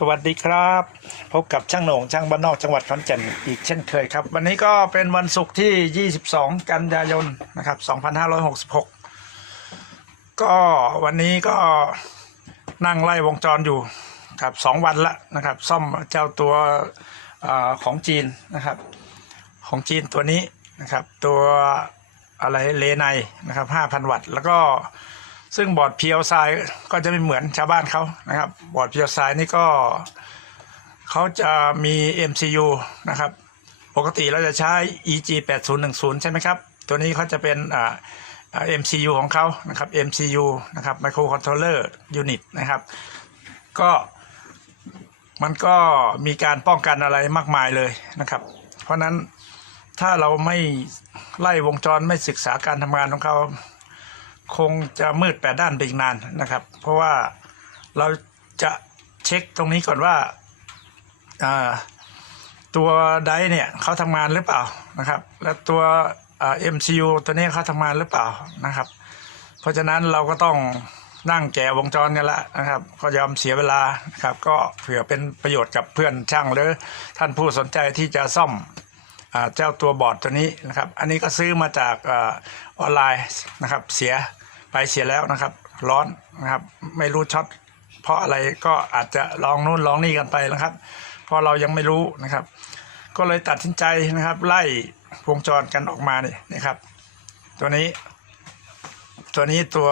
สวัสดีครับ พบกับช่างโหน่งช่างบ้านนอกจังหวัดขอนแก่นอีกเช่นเคยครับ วันนี้ก็เป็นวันศุกร์ที่ 22 กันยายนนะครับ 2566 ก็วันนี้ก็นั่งไล่วงจรอยู่ครับสองวันละนะครับ ซ่อมเจ้าตัวออของจีนนะครับ ของจีนตัวนี้นะครับ ตัวอะไรเลไนนะครับ 5,000 วัตต์ แล้วก็ ซึ่งบอร์ด PLSI ก็จะไม่เหมือนชาวบ้านเขานะครับ บอร์ด PLSI นี่ก็เขาจะมี MCU นะครับ ปกติเราจะใช้ EG 8010ใช่ไหมครับ ตัวนี้เขาจะเป็นอ่าอ่า MCU ของเขานะครับ MCU นะครับ Microcontroller Unit นะครับ ก็มันก็มีการป้องกันอะไรมากมายเลยนะครับ เพราะนั้นถ้าเราไม่ไล่วงจรไม่ศึกษาการทำงานของเขา คงจะมืดแปดด้านไปอีกนานนะครับ เพราะว่าเราจะเช็คตรงนี้ก่อนว่าตัวไดเนี่ยเขาทำงานหรือเปล่านะครับ และตัวอ่า MCU ตัวนี้เขาทำงานหรือเปล่านะครับ เพราะฉะนั้นเราก็ต้องนั่งแกะวงจรกันละนะครับ ก็ยอมเสียเวลาครับ ก็เผื่อเป็นประโยชน์กับเพื่อนช่างหรือท่านผู้สนใจที่จะซ่อมอเจ้าตัวบอร์ดตัวนี้นะครับ อันนี้ก็ซื้อมาจากออนไลน์นะครับ เสีย ไปเสียแล้วนะครับ ร้อนนะครับ ไม่รู้ช็อตเพราะอะไรก็อาจจะลองนู่นลองนี่กันไปนะครับ เพราะเรายังไม่รู้นะครับ ก็เลยตัดสินใจนะครับ ไล่วงจรกันออกมาเนี่ยนะครับ ตัวนี้ ตัวนี้ตัว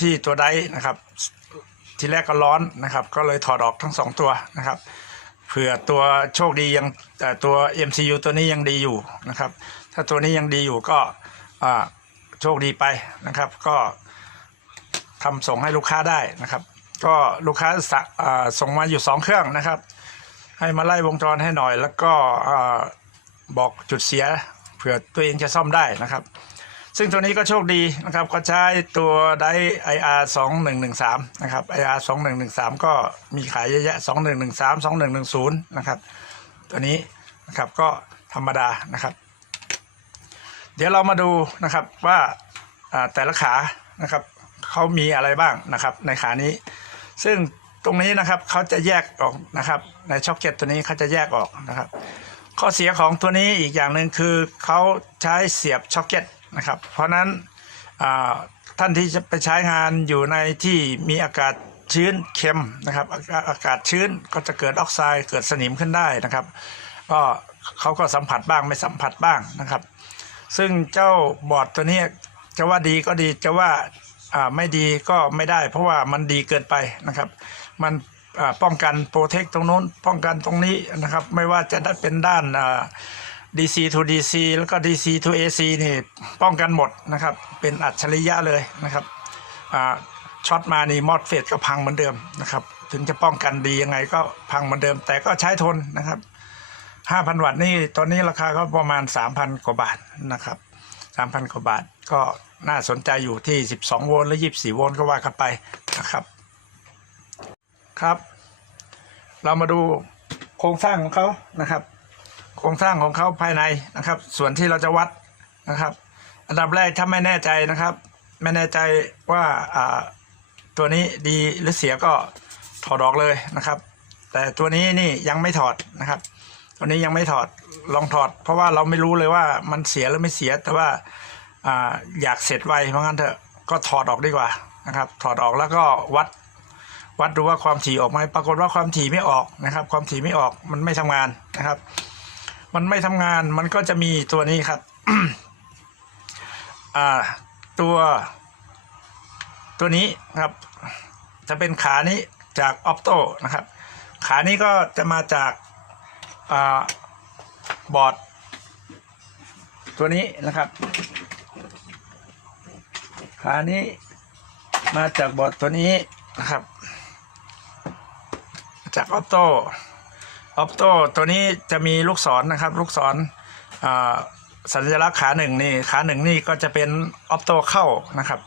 ที่ตัวไดนะครับ ทีแรกก็ร้อนนะครับ ก็เลยถอดออกทั้งสองตัวนะครับเผื่อตัวโชคดียังแต่ตัว MCU ตัวนี้ยังดีอยู่นะครับ ถ้าตัวนี้ยังดีอยู่ก็อ่า โชคดีไปนะครับ ก็ทำส่งให้ลูกค้าได้นะครับ ก็ลูกค้าสะอ่าส่งมาอยู่สองเครื่องนะครับ ให้มาไล่วงจรให้หน่อย แล้วก็บอกจุดเสียเผื่อตัวเองจะซ่อมได้นะครับ ซึ่งตัวนี้ก็โชคดีนะครับ ก็ใช้ตัวได IR 2 1 1 3นะครับ IR 2 1 1 3ก็มีขายเยอะแยะ2 1 1 3 2 1 1 0นะครับ ตัวนี้นะครับก็ธรรมดานะครับ ดี๋ยวเรามาดูนะครับว่าแต่ละขานะครับเขามีอะไรบ้างนะครับในขานี้ ซึ่งตรงนี้นะครับเขาจะแยกออกนะครับในช็อคเก็ตตัวนี้เขาจะแยกออกนะครับ ข้อเสียของตัวนี้อีกอย่างหนึ่งคือเขาใช้เสียบช็อคเก็ตนะครับ เพราะนั้นท่านที่จะไปใช้งานอยู่ในที่มีอากาศชื้นเค็มนะครับอากาศอากาศชื้นก็จะเกิดออกไซด์เกิดสนิมขึ้นได้นะครับ ก็เขาก็สัมผัสบ้างไม่สัมผัสบ้างนะครับ ซึ่งเจ้าบอร์ดตัวนี้จะว่าดีก็ดีจะว่าไม่ดีก็ไม่ได้ เพราะว่ามันดีเกินไปนะครับ มันป้องกันโปรเทคตรงนู้นป้องกันตรงนี้นะครับ ไม่ว่าจะด้เป็นด้าน DC to DC แล้วก็ DC to AC นี่ป้องกันหมดนะครับ เป็นอัจฉริยะเลยนะครับช็อตมานี่มอดเฟดก็พังเหมือนเดิมนะครับ ถึงจะป้องกันดียังไงก็พังเหมือนเดิม แต่ก็ใช้ทนนะครับ 5,000วัตต์นี่ตอนนี้ราคาก็ประมาณ3,000กว่าบาทนะครับ3,000กว่าบาทก็น่าสนใจอยู่ที่12โวลต์หรือ24โวลต์ก็ว่ากันไปนะครับ ครับ เรามาดูโครงสร้างของเขานะครับ โครงสร้างของเขาภายในนะครับ ส่วนที่เราจะวัดนะครับ อันดับแรกถ้าไม่แน่ใจนะครับ ไม่แน่ใจว่าอ่าตัวนี้ดีหรือเสียก็ถอดออกเลยนะครับ แต่ตัวนี้นี่ยังไม่ถอดนะครับ ตัวนี้ยังไม่ถอดลองถอด เพราะว่าเราไม่รู้เลยว่ามันเสียหรือไม่เสีย แต่ว่าอ่าอยากเสร็จไวเพราะงั้นเถอะก็ถอดออกดีกว่านะครับ ถอดออกแล้วก็วัด วัดดูว่าความถี่ออกไหมปรากฏว่าความถี่ไม่ออกนะครับ ความถี่ไม่ออกมันไม่ทำงานนะครับ มันไม่ทำงานมันก็จะมีตัวนี้ครับอ่าตัวตัวนี้ครับ จะเป็นขานี้จากออ t โตนะครับ ขานี้ก็จะมาจาก อบอร์ดตัวนี้นะครับ ขานี้มาจากบอร์ดตัวนี้นะครับ จากออ t โตออปโตตัวนี้จะมีลูกศรนะครับ ลูกศรสัญลักษณ์ขาหนึ่งนี่ขาหนึ่งนี่ก็จะเป็นออปโตเข้านะครับ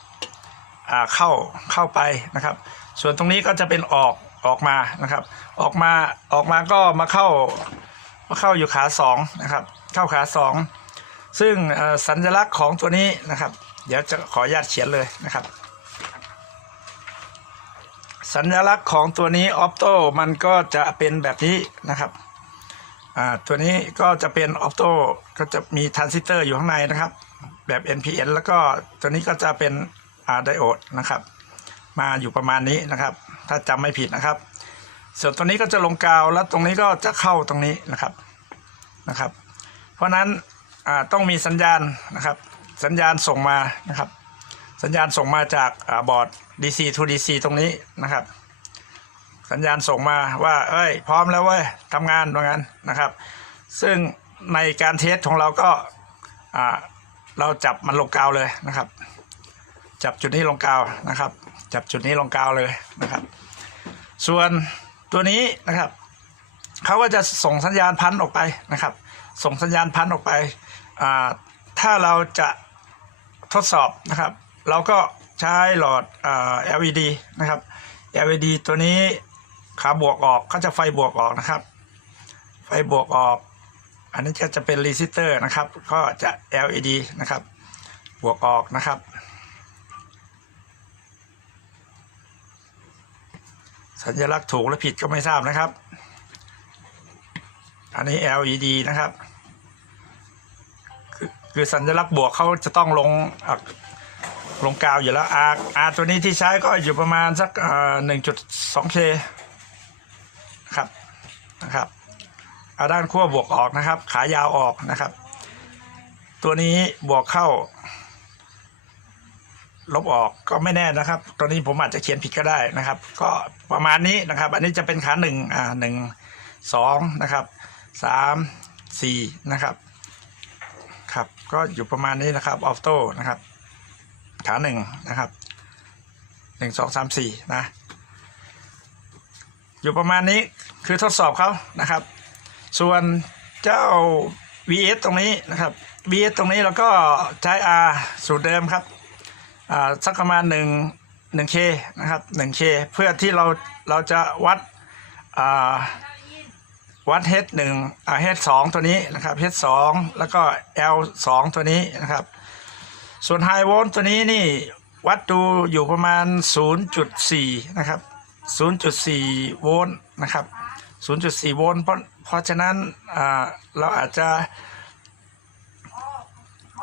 เข้าเข้าไปนะครับ ส่วนตรงนี้ก็จะเป็นออกออกมานะครับ ออกมาออกมาก็มาเข้า มาเข้าอยู่ขาสองนะครับ เข้าขาสองซึ่งสัญลักษณ์ของตัวนี้นะครับ เดี๋ยวจะขออนุญาตเขียนเลยนะครับ สัญลักษณ์ของตัวนี้ออ t โตมันก็จะเป็นแบบนี้นะครับตัวนี้ก็จะเป็นออ t โตก็จะมีทรานซิสเตอร์อยู่ข้างในนะครับ แบบ NPN แล้วก็ตัวนี้ก็จะเป็นไดโอดนะครับ มาอยู่ประมาณนี้นะครับ ถ้าจำไม่ผิดนะครับ ส่วนตัวนี้ก็จะลงกาวแล้วตรงนี้ก็จะเข้าตรงนี้นะครับนะครับ เพราะฉะนั้นต้องมีสัญญาณนะครับ สัญญาณส่งมานะครับ สัญญาณส่งมาจากอบอร์ด DC to DC ตรงนี้นะครับ สัญญาณส่งมาว่า เอ้ย พร้อมแล้วเว้ยทำงานว่างั้นนะครับ ซึ่งในการเทสของเราก็เราจับมันลงกาวเลยนะครับ จับจุดนี้ลงกาวนะครับ จับจุดนี้ลงกาวเลยนะครับ ส่วน ตัวนี้นะครับเขาก็จะส่งสัญญาณพันออกไปนะครับ ส่งสัญญาณพันออกไป ถ้าเราจะทดสอบนะครับ เราก็ใช้หลอดอ LED นะครับ LED ตัวนี้ขาบวกออกก็จะไฟบวกออกนะครับ ไฟบวกออก อันนี้ก็จะเป็นรีซิสเตอร์นะครับ ก็จะ LED นะครับ บวกออกนะครับ สัญลักษณ์ถูกและผิดก็ไม่ทราบนะครับ อันนี้ LED นะครับ คือคือสัญลักษณ์บวกเขาจะต้องลงอะลงกาวอยู่แล้ว R R ตัวนี้ที่ใช้ก็อยู่ประมาณสักหนึ่งจุดสองเคครับนะครับเอาด้านขั้วบวกออกนะครับ ขายาวออกนะครับ ตัวนี้บวกเข้า ลบออกก็ไม่แน่นะครับตัวนี้ผมอาจจะเขียนผิดก็ได้นะครับ ก็ประมาณนี้นะครับ อันนี้จะเป็นขาหนึ่งอ่าหนึ่งสองนะครับสามสี่นะครับครับ ก็อยู่ประมาณนี้นะครับออฟโต้นะครับ ขาหนึ่งนะครับหนึ่งสองสามสี่นะ อยู่ประมาณนี้คือทดสอบเขานะครับ ส่วนเจ้า VS ตรงนี้นะครับ VS ตรงนี้เราก็ใช้ R สูตรเดิมครับ สักประมาณหนึ่งหนึ่งเคนะครับหนึ่งเคเพื่อที่เราเราจะวัดวัด H หนึ่งอ่า H สองตัวนี้นะครับ H สองแล้วก็ L สองตัวนี้นะครับ ส่วน High Volt ตัวนี้นี่วัดดูอยู่ประมาณ 0.4 นะครับ 0.4 โวลต์นะครับ 0.4 โวลต์เพราะเพราะฉะนั้นเราอาจจะ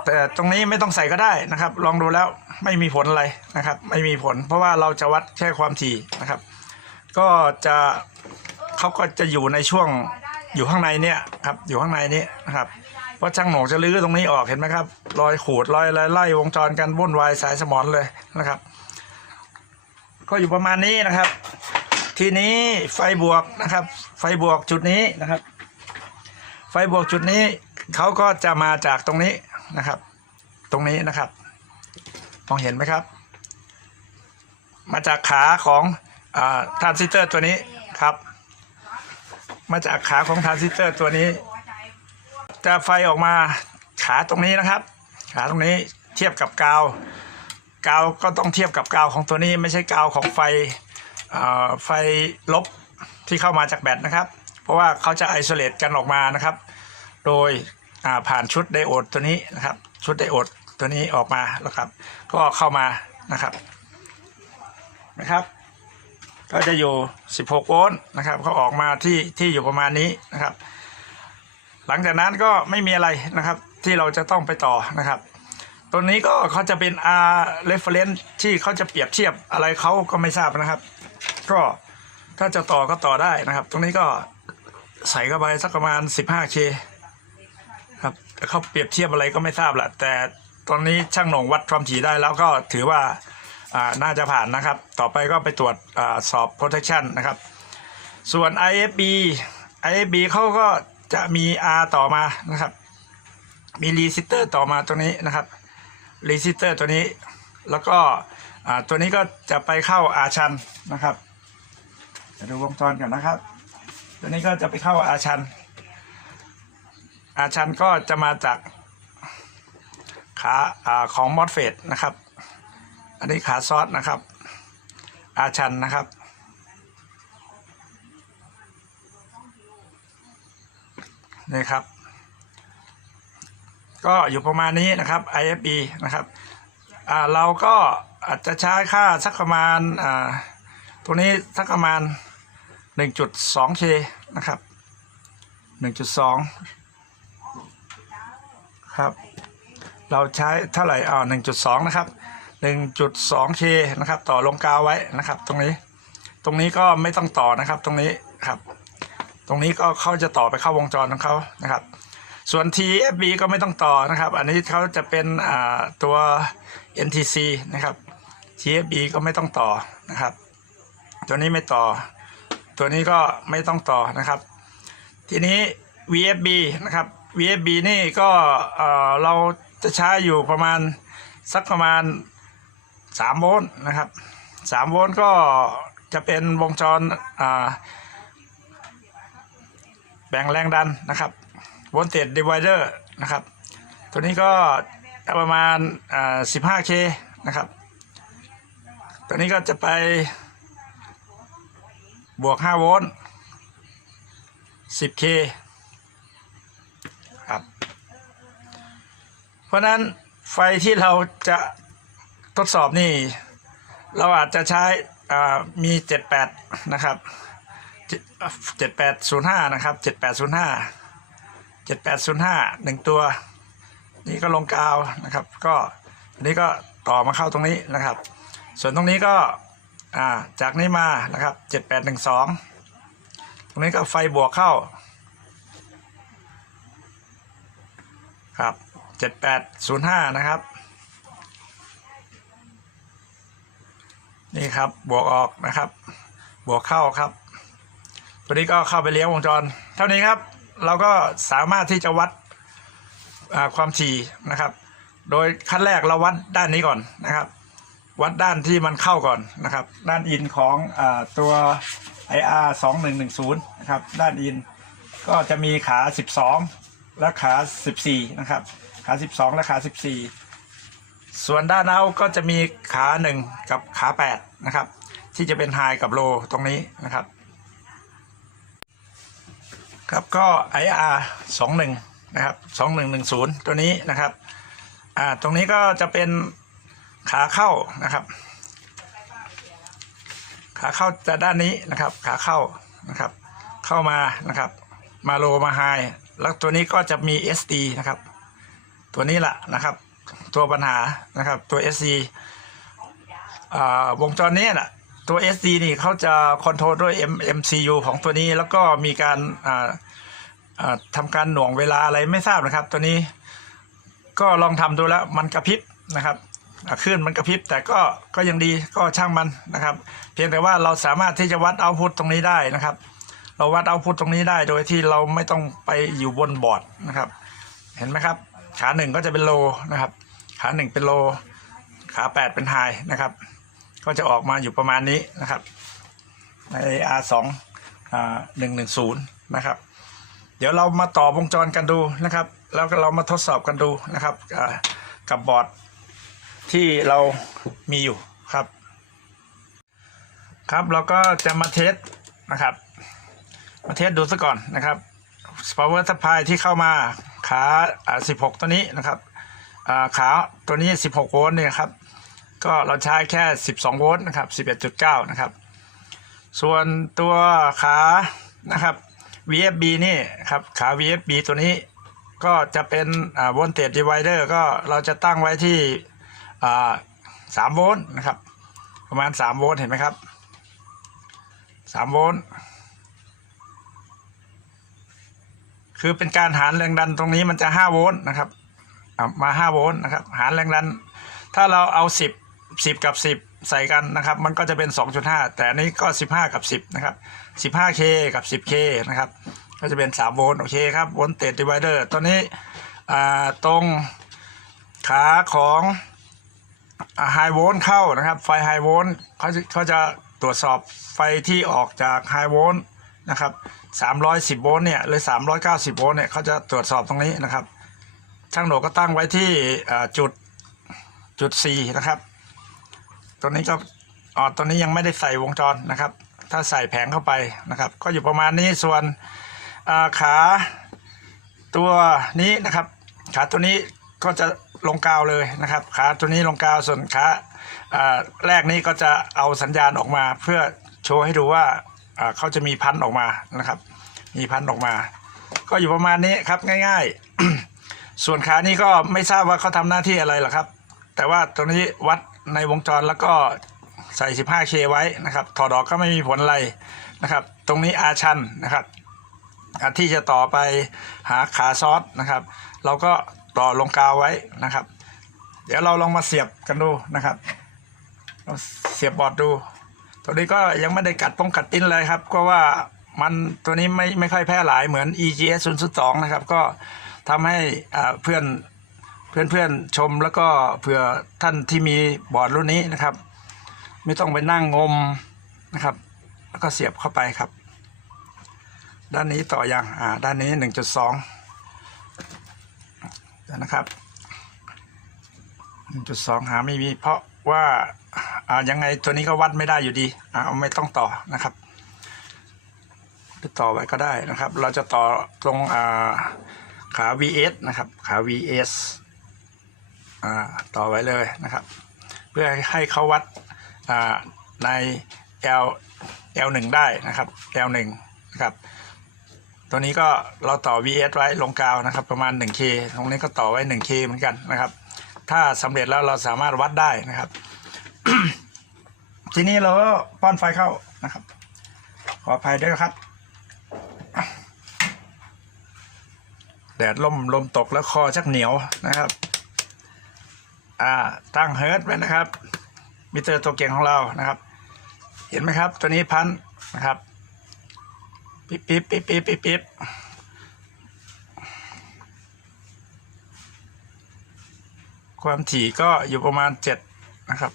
แต่ตรงนี้ไม่ต้องใส่ก็ได้นะครับ ลองดูแล้วไม่มีผลอะไรนะครับ ไม่มีผล เพราะว่าเราจะวัดแค่ความถี่นะครับ ก็จะเขาก็จะอยู่ในช่วงอยู่ข้างในเนี่ยครับอยู่ข้างในนี้นะครับเพราะช่างหนงจะลื้อตรงนี้ออกเห็นไหมครับรอยขูดรอยอะไรไล่วงจรกันวุ่นวายสายสมอนเลยนะครับ ก็อยู่ประมาณนี้นะครับ ทีนี้ไฟบวกนะครับ ไฟบวกจุดนี้นะครับ ไฟบวกจุดนี้เขาก็จะมาจากตรงนี้ นะครับ ตรงนี้นะครับมองเห็นไหมครับ มาจากขาของอทรานซิสเตอร์ตัวนี้ครับ มาจากขาของทรานซิสเตอร์ตัวนี้ จะไฟออกมาขาตรงนี้นะครับ ขาตรงนี้เทียบกับกาวกาวก็ต้องเทียบกับกาวของตัวนี้ไม่ใช่กาวของไฟไฟลบที่เข้ามาจากแบตนะครับ เพราะว่าเขาจะไอโซเลตกันออกมานะครับ โดย ผ่านชุดไดโอดตัวนี้นะครับ ชุดไดโอดตัวนี้ออกมาแล้วครับ ก็เข้ามานะครับนะครับ ก็จะอยู่ 16 โวลต์นะครับเขาออกมาที่ที่อยู่ประมาณนี้นะครับ หลังจากนั้นก็ไม่มีอะไรนะครับที่เราจะต้องไปต่อนะครับ ตัวนี้ก็เขาจะเป็น R reference ที่เขาจะเปรียบเทียบอะไรเขาก็ไม่ทราบนะครับก็ถ้าจะต่อก็ต่อได้นะครับ ตรงนี้ก็ใส่เข้าไปสักประมาณ 15K ครับแต่เขาเปรียบเทียบอะไรก็ไม่ทราบแหละแต่ตอนนี้ช่างหนงวัดความถี่ได้แล้วก็ถือว่าน่าจะผ่านนะครับ ต่อไปก็ไปตรวจอสอบ protection นะครับ ส่วน IFB IFB เขาก็จะมี R ต่อมานะครับ มีรีซิสเตอร์ต่อมาตัวนี้นะครับรีซิสเตอร์ตัวนี้ แล้วก็ตัวนี้ก็จะไปเข้าอาชันนะครับเดี๋ยวดูวงจรกันนะครับ ตัวนี้ก็จะไปเข้าอาชัน อาชันก็จะมาจากขาอาของมอสเฟตนะครับ อันนี้ขาซอสนะครับ อาชันนะครับ นี่ครับ ก็อยู่ประมาณนี้นะครับ IFB นะครับอ่าเราก็อาจจะใช้ค่าสักประมาณอ่าตัวนี้สักประมาณ 1.2K นะครับ 1.2 ครับ เราใช้เท่าไหร่อ่า1.2นะครับ 1.2K นะครับ ต่อลงกาวไว้นะครับ ตรงนี้ ตรงนี้ก็ไม่ต้องต่อนะครับ ตรงนี้ครับ ตรงนี้ก็เขาจะต่อไปเข้าวงจรของเขานะครับ ส่วน TFB ก็ไม่ต้องต่อนะครับ อันนี้เขาจะเป็นอ่าตัว NTC นะครับ TFB ก็ไม่ต้องต่อนะครับ ตัวนี้ไม่ต่อ ตัวนี้ก็ไม่ต้องต่อนะครับ ทีนี้ VFB นะครับ VFB นี่ก็เอ่อเราจะใช้อยู่ประมาณสักประมาณ 3 โวลต์นะครับ 3 โวลต์ก็จะเป็นวงจรแบ่งแรงดันนะครับโวลเตจดีไวเดอร์นะครับ ตัวนี้ก็ประมาณ 15K นะครับ ตัวนี้ก็จะไปบวก 5 โวลต์ 10K ครับ เพราะนั้นไฟที่เราจะทดสอบนี่ เราอาจจะใช้อ่ามี 78 นะครับ 7805 นะครับ 7805 7805หนึ่งตัว นี่ก็ลงกาวนะครับ ก็อันนี้ก็ต่อมาเข้าตรงนี้นะครับ ส่วนตรงนี้ก็อ่าจากนี้มานะครับ 7812 ตรงนี้ก็ไฟบวกเข้า ครับ7805นะครับ นี่ครับบวกออกนะครับ บวกเข้าครับ ตัวนี้ก็เข้าไปเลี้ยงวงจร เท่านี้ครับ เราก็สามารถที่จะวัดความถี่นะครับ โดยขั้นแรกเราวัดด้านนี้ก่อนนะครับ วัดด้านที่มันเข้าก่อนนะครับ ด้านอินของอตัว IR 2110นะครับ ด้านอินก็จะมีขา 12 และขา 14 นะครับ ขา12และขา14ส่วนด้านเอาก็จะมีขา1กับขา8นะครับ ที่จะเป็นไฮกับโลตรงนี้นะครับ ครับก็ IR 21นะครับ2110 ตัวนี้นะครับอ่าตรงนี้ก็จะเป็นขาเข้านะครับ ขาเข้าจะด้านนี้นะครับ ขาเข้านะครับ เข้ามานะครับ มาโลมาไฮแล้วตัวนี้ก็จะมี SD นะครับ ตัวนี้แหละนะครับ ตัวปัญหานะครับตัว SD อ่าวงจรนี้แหละตัว SD นี่เขาจะคอนโทรลด้วย M MCU ของตัวนี้แล้วก็มีการอ่าอ่าทำการหน่วงเวลาอะไรไม่ทราบนะครับ ตัวนี้ก็ลองทำดูแล้วมันกระพริบนะครับอ่าคลื่นมันกระพริบแต่ก็ก็ยังดีก็ช่างมันนะครับ เพียงแต่ว่าเราสามารถที่จะวัดเอาพุตตรงนี้ได้นะครับ เราวัดเอาพุตตรงนี้ได้โดยที่เราไม่ต้องไปอยู่บนบอร์ดนะครับ เห็นไหมครับ ขาหนึ่งก็จะเป็นโลนะครับ ขาหนึ่งเป็นโล ขาแปดเป็นไฮนะครับ ก็จะออกมาอยู่ประมาณนี้นะครับ ใน R สองหนึ่งหนึ่งศูนย์นะครับ เดี๋ยวเรามาต่อวงจรกันดูนะครับ แล้วก็เรามาทดสอบกันดูนะครับกับบอร์ดที่เรามีอยู่ครับ ครับเราก็จะมาเทสนะครับ มาเทสดูซะก่อนนะครับ power supply ที่เข้ามาขาอ่า16 ตัวนี้นะครับอ่าขาตัวนี้ 16 โวลต์เนี่ยครับ ก็เราใช้แค่ 12 โวลต์นะครับ 11.9 นะครับ ส่วนตัวขานะครับ VFB นี่ครับขา VFB ตัวนี้ก็จะเป็นอ่า voltage divider ก็เราจะตั้งไว้ที่อ่า3โวลต์นะครับ ประมาณ 3 โวลต์เห็นไหมครับ 3 โวลต์ คือเป็นการหารแรงดันตรงนี้มันจะ5โวลต์นะครับมา5โวลต์นะครับหารแรงดัน ถ้าเราเอา 10 10 กับ 10 ใส่กันนะครับ มันก็จะเป็น 2.5 แต่อันนี้ก็ 15 กับ 10 นะครับ 15K กับ 10K นะครับ ก็จะเป็น 3 โวลต์โอเคครับโวลต์เตจดีไวเดอร์ตัวนี้ตรงขาของไฮโวลต์เข้านะครับ ไฟไฮโวลต์เขาเขาจะตรวจสอบไฟที่ออกจากไฮโวลต์ นะครับ310โวลต์เนี่ยหรือ390โวลต์เนี่ยเขาจะตรวจสอบตรงนี้นะครับ ช่างโหนกก็ตั้งไว้ที่จุดจุด 4 นะครับ ตัวนี้ก็อ๋อตัวนี้ยังไม่ได้ใส่วงจรนะครับ ถ้าใส่แผงเข้าไปนะครับ ก็อยู่ประมาณนี้ส่วนาขาตัวนี้นะครับ ขาตัวนี้ก็จะลงกาวเลยนะครับ ขาตัวนี้ลงกาวส่วนขาาแรกนี้ก็จะเอาสัญญาณออกมาเพื่อโชว์ให้ดูว่า เขาจะมีพันธุ์ออกมานะครับ มีพันธุ์ออกมา ก็อยู่ประมาณนี้ครับง่าย ๆ ส่วนขานี้ก็ไม่ทราบว่าเขาทำหน้าที่อะไรหรอกครับ แต่ว่าตรงนี้วัดในวงจรแล้วก็ใส่ 15K ไว้นะครับ ถอดออกก็ไม่มีผลอะไรนะครับ ตรงนี้อาชันนะครับอะที่จะต่อไปหาขาซอสนะครับ เราก็ต่อลงกาวไว้นะครับ เดี๋ยวเราลองมาเสียบกันดูนะครับเราเสียบบอร์ดดู ตัวนี้ก็ยังไม่ได้กัดป้องกัดติ้นเลยครับก็ว่ามันตัวนี้ไม่ไม่ค่อยแพร่หลายเหมือน EGS 0 2นะครับ ก็ทำให้เพื่อนเพื่อนเพื่อนชมแล้วก็เผื่อท่านที่มีบอร์ดรุ่นนี้นะครับ ไม่ต้องไปนั่งงมนะครับ แล้วก็เสียบเข้าไปครับ ด้านนี้ต่อยังอ่าด้านนี้ 1.2 นะครับ 1.2 หาไม่มีเพราะว่า อ่ายังไงตัวนี้ก็วัดไม่ได้อยู่ดีอ่าเอาไม่ต้องต่อนะครับหรือต่อไว้ก็ได้นะครับ เราจะต่อตรงอ่าขา VS นะครับขา VS อ่าต่อไว้เลยนะครับ เพื่อให้เขาวัดอ่าใน L L1 ได้นะครับ L1 นะครับตัวนี้ก็เราต่อ VS ไว้ลงกาวนะครับ ประมาณ 1K ตรงนี้ก็ต่อไว้ 1K เหมือนกันนะครับ ถ้าสำเร็จแล้วเราสามารถวัดได้นะครับ ทีนี้เราก็ป้อนไฟเข้านะครับ ขออภัยด้วยครับ แดดลมลมตกแล้วคอชักเหนียวนะครับ อ่าตั้งเฮิร์ตไว้นะครับ มิเตอร์ตัวเก่งของเรานะครับ เห็นไหมครับ ตัวนี้พันนะครับ ปิ๊บปิ๊บปิ๊บปิ๊บปิ๊บปิ๊บความถี่ก็อยู่ประมาณเจ็ดนะครับ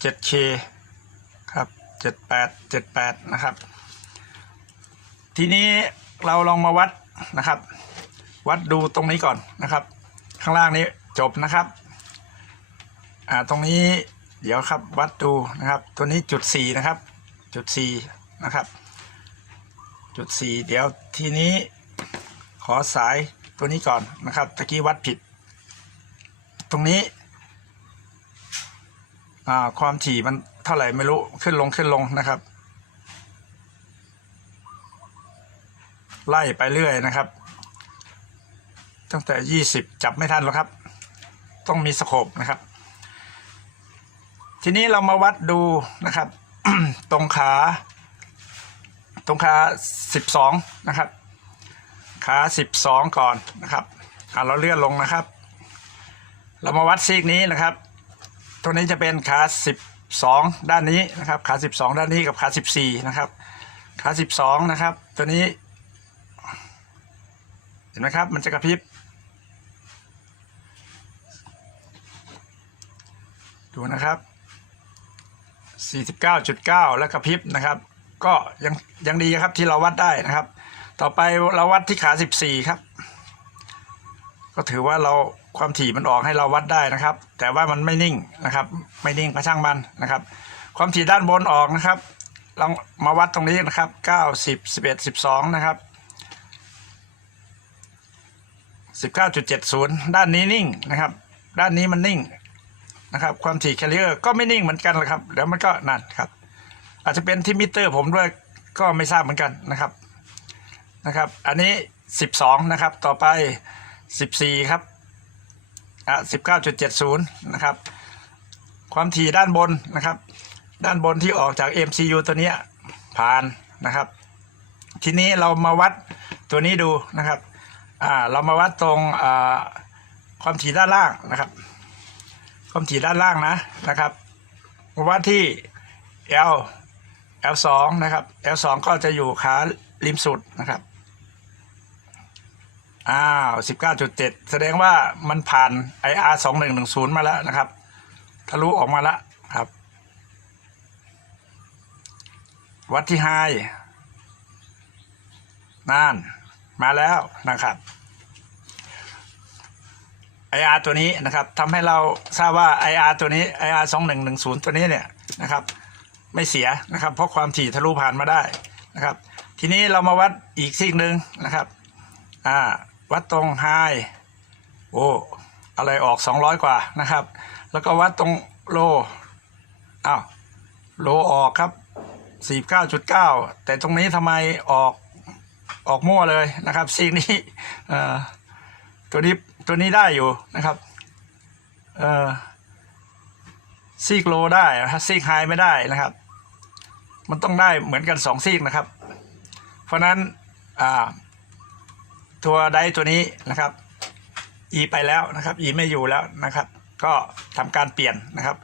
เจ็ดเคครับเจ็ดแปดเจ็ดแปดนะครับ ทีนี้เราลองมาวัดนะครับ วัดดูตรงนี้ก่อนนะครับ ข้างล่างนี้จบนะครับ อ่า ตรงนี้เดี๋ยวครับวัดดูนะครับ ตัวนี้จุดสี่นะครับ จุดสี่นะครับ จุดสี่เดี๋ยวทีนี้ขอสายตัวนี้ก่อนนะครับ ตะกี้วัดผิด ตรงนี้ ความถี่มันเท่าไหร่ไม่รู้ขึ้นลงขึ้นลงนะครับ ไล่ไปเรื่อยนะครับ ตั้งแต่ยี่สิบจับไม่ทันหรอกครับ ต้องมีสโคปนะครับ ทีนี้เรามาวัดดูนะครับ ตรงขา ตรงขาสิบสองนะครับ ขาสิบสองก่อนนะครับอ่าเราเลื่อนลงนะครับ เรามาวัดซีกนี้นะครับ ตัวนี้จะเป็นขาสิบสองด้านนี้นะครับ ขาสิบสองด้านนี้กับขาสิบสี่นะครับ ขาสิบสองนะครับ ตัวนี้ เห็นไหมครับ มันจะกระพริบ ดูนะครับ 49.9 แล้วกระพริบนะครับ ก็ยังยังดีครับที่เราวัดได้นะครับ ต่อไปเราวัดที่ขา 14 ครับ ก็ถือว่าเรา ความถี่มันออกให้เราวัดได้นะครับ แต่ว่ามันไม่นิ่งนะครับ ไม่นิ่งก็ช่างมันนะครับ ความถี่ด้านบนออกนะครับลองมาวัดตรงนี้นะครับ9 10 11 12นะครับ19.70 ด้านนี้นิ่งนะครับ ด้านนี้มันนิ่งนะครับ ความถี่แคริเออร์ก็ไม่นิ่งเหมือนกันลยครับเดี๋ยวมันก็นั่นครับ อาจจะเป็นที่มิเตอร์ผมด้วยก็ไม่ทราบเหมือนกันนะครับนะครับ อันนี้ 12 นะครับ ต่อไป 14 ครับ อะ19.70นะครับ ความถี่ด้านบนนะครับ ด้านบนที่ออกจาก MCU ตัวนี้ผ่านนะครับ ทีนี้เรามาวัดตัวนี้ดูนะครับอ่าเรามาวัดตรงอ่าความถี่ด้านล่างนะครับ ความถี่ด้านล่างนะนะครับวัดที่ L L สองนะครับ L สองก็จะอยู่ขาริมสุดนะครับ อ้าวสิบเก้าจุดเจ็ดแสดงว่ามันผ่าน IR สองหนึ่งหนึ่งศูนย์มาแล้วนะครับ ทะลุออกมาแล้วครับ วัดที่ไฮนั่นมาแล้วนะครับ IR ตัวนี้นะครับทำให้เราทราบว่า IR ตัวนี้ IR 2110ตัวนี้เนี่ยนะครับ ไม่เสียนะครับ เพราะความถี่ทะลุผ่านมาได้นะครับ ทีนี้เรามาวัดอีกสิ่งหนึ่งนะครับ อ่า วัดตรงไฮโอ้อะไรออก 200 กว่านะครับ แล้วก็วัดตรงโลอ้าวโลออกครับสี่เก้าจุดเก้าแต่ตรงนี้ทำไมออกออกมั่วเลยนะครับซีกนี้ตัวนี้ตัวนี้ได้อยู่นะครับซีกโลได้นะครับซีกไฮไม่ได้นะครับ มันต้องได้เหมือนกันสองซีกนะครับ เพราะนั้นอ่า ตัวไดตัวนี้นะครับอีไปแล้วนะครับอีไม่อยู่แล้วนะครับ ก็ทำการเปลี่ยนนะครับ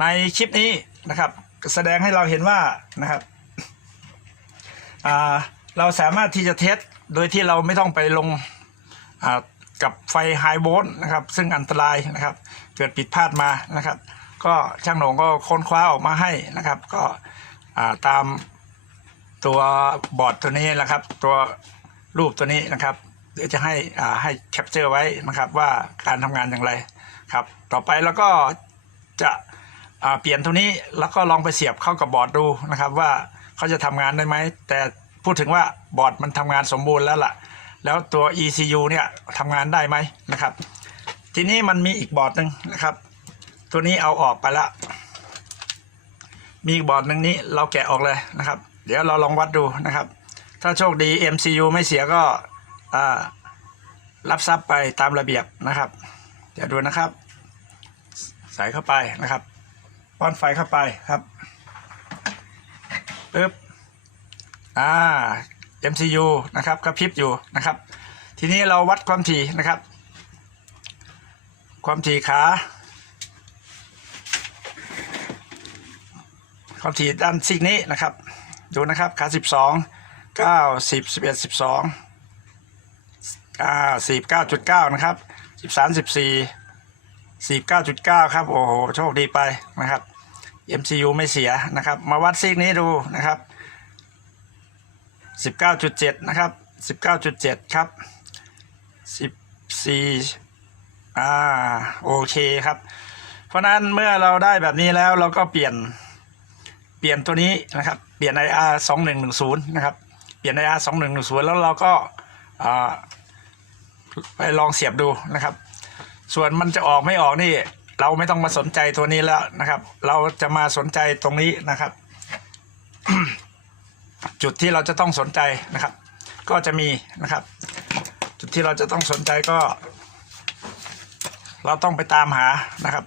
ในคลิปนี้นะครับ แสดงให้เราเห็นว่านะครับเราสามารถที่จะเทสโดยที่เราไม่ต้องไปลงกับไฟไฮโวลต์นะครับ ซึ่งอันตรายนะครับ เกิดผิดพลาดมานะครับ ก็ช่างหนงก็ค้นคว้าออกมาให้นะครับ ก็ตามตัวบอร์ดตัวนี้นะครับ ตัว รูปตัวนี้นะครับ เดี๋ยวจะให้อ่าให้แคปเจอร์ไว้นะครับว่าการทำงานอย่างไรครับ ต่อไปแล้วก็จะอ่าเปลี่ยนตัวนี้แล้วก็ลองไปเสียบเข้ากับบอร์ดดูนะครับ ว่าเขาจะทำงานได้ไหมแต่พูดถึงว่าบอร์ดมันทำงานสมบูรณ์แล้วล่ะ แล้วตัว ECU เนี่ยทำงานได้ไหมนะครับ ทีนี้มันมีอีกบอร์ดหนึ่งนะครับ ตัวนี้เอาออกไปละมีอีกบอร์ดหนึ่งนี้เราแกะออกเลยนะครับ เดี๋ยวเราลองวัดดูนะครับ ถ้าโชคดี MCU ไม่เสียก็รับทรัพย์ไปตามระเบียบนะครับ เดี๋ยวดูนะครับ ใส่เข้าไปนะครับ ป้อนไฟเข้าไปครับปึ๊บอ่า MCU นะครับกระพริบอยู่นะครับ ทีนี้เราวัดความถี่นะครับ ความถี่ขาความถี่ด้านซีกนี้นะครับ ดูนะครับขาสิบสอง เก้าสิบสิบเอ็ดสิบสองอ่าสิบเก้าจุดเก้านะครับสิบสามสิบสี่สิบเก้าจุดเก้าครับ โอ้โห โชคดีไปนะครับ MCU ไม่เสียนะครับ มาวัดซีกนี้ดูนะครับสิบเก้าจุดเจ็ดนะครับสิบเก้าจุดเจ็ดครับสิบสี่อ่าโอเคครับ เพราะนั้นเมื่อเราได้แบบนี้แล้วเราก็เปลี่ยนเปลี่ยนตัวนี้นะครับ เปลี่ยน IR 2 1 1 0 นะครับ ลี่ยน IR 2 1 1 0แล้วเราก็ไปลองเสียบดูนะครับ ส่วนมันจะออกไม่ออกนี่ เราไม่ต้องมาสนใจตัวนี้แล้วนะครับ เราจะมาสนใจตรงนี้นะครับ จุดที่เราจะต้องสนใจนะครับ ก็จะมีนะครับ จุดที่เราจะต้องสนใจก็ เราต้องไปตามหานะครับ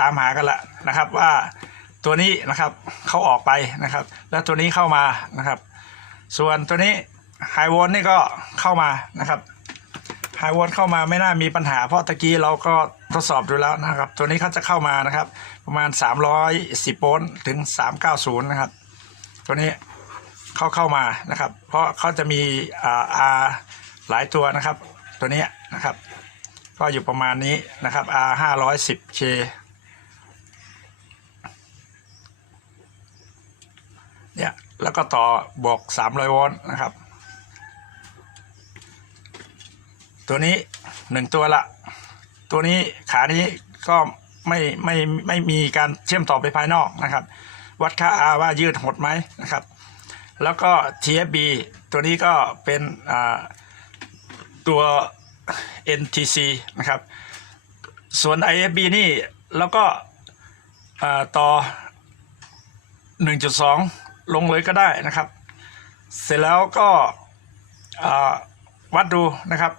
ตามหากันละนะครับว่า ตัวนี้นะครับเขาออกไปนะครับ แล้วตัวนี้เข้ามานะครับ ส่วนตัวนี้ไฮโวลนี่ก็เข้ามานะครับไฮโวลต์เข้ามาไม่น่ามีปัญหา เพราะตะกี้เราก็ทดสอบดูแล้วนะครับ ตัวนี้เขาจะเข้ามานะครับ ประมาณ 310โวลต์ถึง 390 นะครับ ตัวนี้เข้าเข้ามานะครับ เพราะเขาจะมีอ่า R หลายตัวนะครับ ตัวนี้นะครับ ก็อยู่ประมาณนี้นะครับ R 510K เนี่ยแล้วก็ต่อบวก300โวลต์นะครับ ตัวนี้หนึ่งตัวละ ตัวนี้ขานี้ก็ไม่ไม่ไม่มีการเชื่อมต่อไปภายนอกนะครับ วัดค่า R ว่ายืดหดไหมนะครับ แล้วก็ TFB ตัวนี้ก็เป็นตัว NTC นะครับ ส่วน IFB นี่แล้วก็อ่าต่อ 1.2 ลงเลยก็ได้นะครับ เสร็จแล้วก็วัดดูนะครับ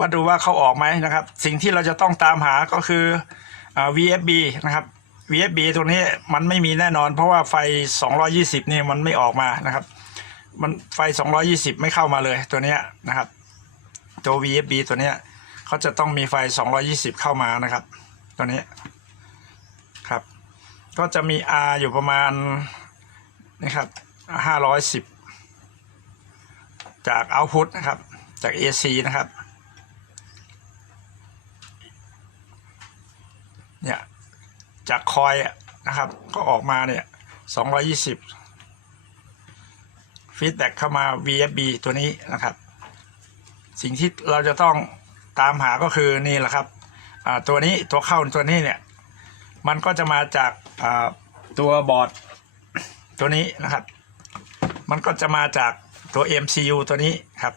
วัดดูว่าเขาออกไหมนะครับ สิ่งที่เราจะต้องตามหาก็คืออ VFB นะครับ VFB ตัวนี้มันไม่มีแน่นอน เพราะว่าไฟ 220 นี่มันไม่ออกมานะครับ มันไฟ 220 ไม่เข้ามาเลยตัวนี้นะครับ ตัว VFB ตัวนี้เขาจะต้องมีไฟ 220 เข้ามานะครับ ตัวนี้ครับ ก็จะมี R อยู่ประมาณ นะครับ510จาก output นะครับ จาก AC นะครับ เนี่ย จากคอยนะครับ ก็ออกมาเนี่ย220ฟีดแบ็กเข้ามา VFB ตัวนี้นะครับ สิ่งที่เราจะต้องตามหาก็คือนี่แหละครับ ตัวนี้ตัวเข้าตัวนี้เนี่ย มันก็จะมาจากตัวบอร์ด ตัวนี้นะครับ มันก็จะมาจากตัว MCU ตัวนี้ครับ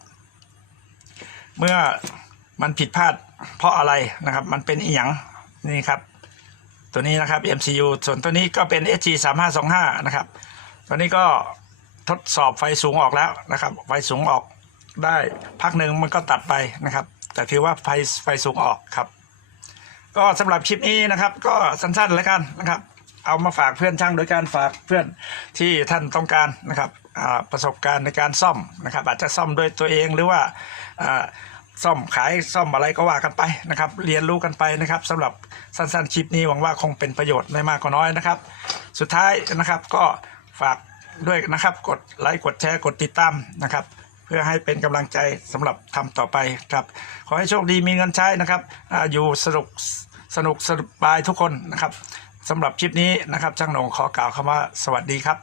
เมื่อมันผิดพลาดเพราะอะไรนะครับ มันเป็นอีหยังนี่ครับ ตัวนี้นะครับ MCU ส่วนตัวนี้ก็เป็น SG 3 5 2 5นะครับ ตัวนี้ก็ทดสอบไฟสูงออกแล้วนะครับ ไฟสูงออกได้พักหนึ่งมันก็ตัดไปนะครับ แต่ถือว่าไฟไฟสูงออกครับ ก็สำหรับคลิปนี้นะครับ ก็สั้นๆแล้วกันนะครับ เอามาฝากเพื่อนช่างโดยการฝากเพื่อนที่ท่านต้องการนะครับประสบการณ์ในการซ่อมนะครับ อาจจะซ่อมด้วยตัวเองหรือว่าซ่อมขายซ่อมอะไรก็ว่ากันไปนะครับ เรียนรู้กันไปนะครับสำหรับสั้นๆคลิปนี้หวังว่าคงเป็นประโยชน์ไม่มากก็น้อยนะครับ สุดท้ายนะครับก็ฝากด้วยนะครับกดไลค์กดแชร์กดติดตามนะครับ เพื่อให้เป็นกำลังใจสำหรับทำต่อไปครับ ขอให้โชคดีมีเงินใช้นะครับออยู่สนุกสนุกสบายทุกคนนะครับ สำหรับคลิปนี้นะครับช่างโหนงขอกล่าวคำว่าสวัสดีครับ